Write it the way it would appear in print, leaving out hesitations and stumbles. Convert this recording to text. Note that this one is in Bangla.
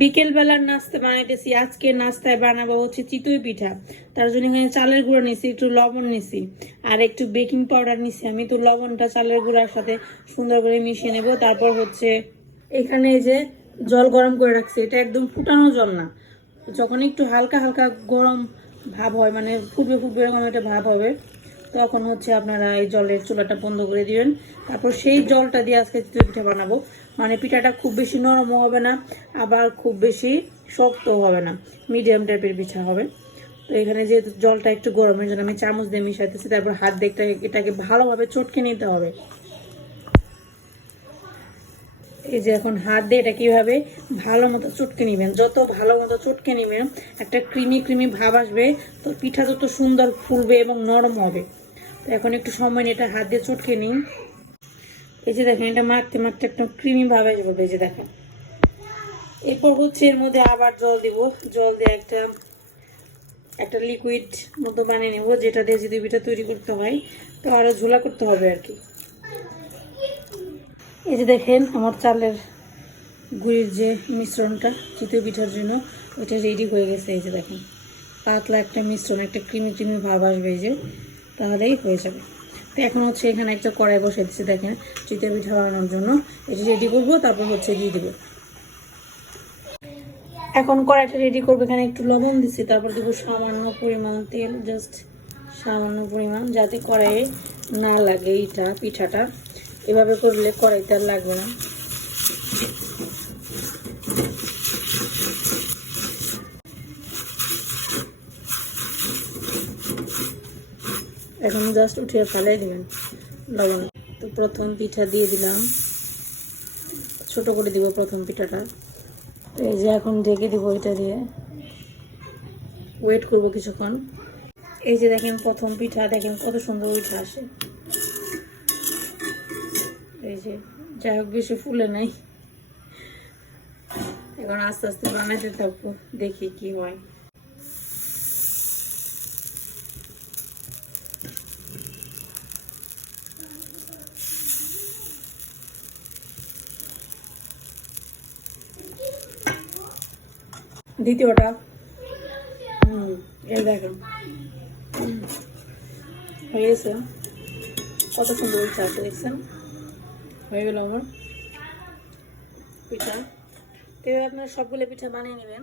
বিকেল বেলার নাস্তা বানাইতেছি। আজকে নাস্তায় বানাবো হচ্ছে চিতই পিঠা। তার জন্য এখানে চালের গুঁড়ো নিছি, একটু লবণ নিছি আর একটু বেকিং পাউডার নিছি। আমি তো লবণটা চালের গুঁড়ার সাথে সুন্দর করে মিশিয়ে নেব। তারপর হচ্ছে এখানে এই যে জল গরম করে রাখছি, এটা একদম ফুটানো জল না, যখন একটু হালকা হালকা গরম ভাব হয়, মানে ফুটবে ফুটবে এরকম একটা ভাব হবে, তখন হচ্ছে আপনারা এই জলের চুলাটা বন্ধ করে দিবেন। তারপর সেই জলটা দিয়ে আজকে চিতই পিঠা বানাবো। মানে পিঠাটা খুব বেশি নরমও হবে না, আবার খুব বেশি শক্তও হবে না, মিডিয়াম টাইপের পিঠা হবে। তো এখানে যেহেতু জলটা একটু গরমের জন্য আমি চামচ দিয়ে মিশাইতেছি। তারপর হাত দিয়ে এটাকে ভালোভাবে চটকে নিতে হবে। এই যে এখন হাত দিয়ে এটা কীভাবে ভালো মতো চটকে নেবেন, যত ভালো মতো চটকে নেবেন একটা ক্রিমি ক্রিমি ভাব আসবে, তো পিঠা যত সুন্দর ফুলবে এবং নরম হবে। তো এখন একটু সময় নিয়ে এটা হাত দিয়ে চটকে নিই। এই যে দেখেন এটা মাখতে মাখতে একটা ক্রিমি ভাব আসবে। এই যে দেখেন, এরপর হচ্ছে এর মধ্যে আবার জল দিব। জল দিয়ে একটা লিকুইড মতো বানিয়ে নেব, যেটা দিয়ে চিতই পিঠা তৈরি করতে হয়। তো আরও ঝোলা করতে হবে আর কি। এই যে দেখেন আমার চালের গুড়ির যে মিশ্রণটা চিতই পিঠার জন্য, ওইটা রেডি হয়ে গেছে। এই যে দেখেন পাতলা একটা মিশ্রণ, একটা ক্রিমি ক্রিমি ভাব আসবে, এই যে তাহলেই হয়ে যাবে। তো এখন হচ্ছে এখানে একটা কড়াই বসে দিচ্ছি দেখেন চিতই পিঠা বানানোর জন্য। এটি রেডি করবো, তারপর হচ্ছে দিয়ে দেবো। এখন কড়াইটা রেডি করবো, এখানে একটু লবণ দিচ্ছি, তারপর দেবো সামান্য পরিমাণ তেল, জাস্ট সামান্য পরিমাণ, যাতে কড়াইয়ে না লাগে এইটা পিঠাটা। এভাবে করলে কড়াইতে আর লাগবে না। এখন জাস্ট উঠিয়ে ফেলাই দিবেন লবণ। তো প্রথম পিঠা দিয়ে দিলাম, ছোট করে দিব প্রথম পিঠাটা। এই যে এখন ঢেকে দিব এটা দিয়ে, ওয়েট করব কিছুক্ষণ। এই যে দেখেন প্রথম পিঠা, দেখেন কত সুন্দর পিঠা আসে। এই যে যাই হোক বেশি ফুলে নাই। এখন আস্তে আস্তে বানাতে থাকবো, দেখি কি হয়। দ্বিতীয়টা এই দেখেন হয়ে গেছে, কত সুন্দর পিঠা আছে দেখছেন। হয়ে গেল আমার পিঠা। তো আপনারা সবগুলো পিঠা বানিয়ে নেবেন।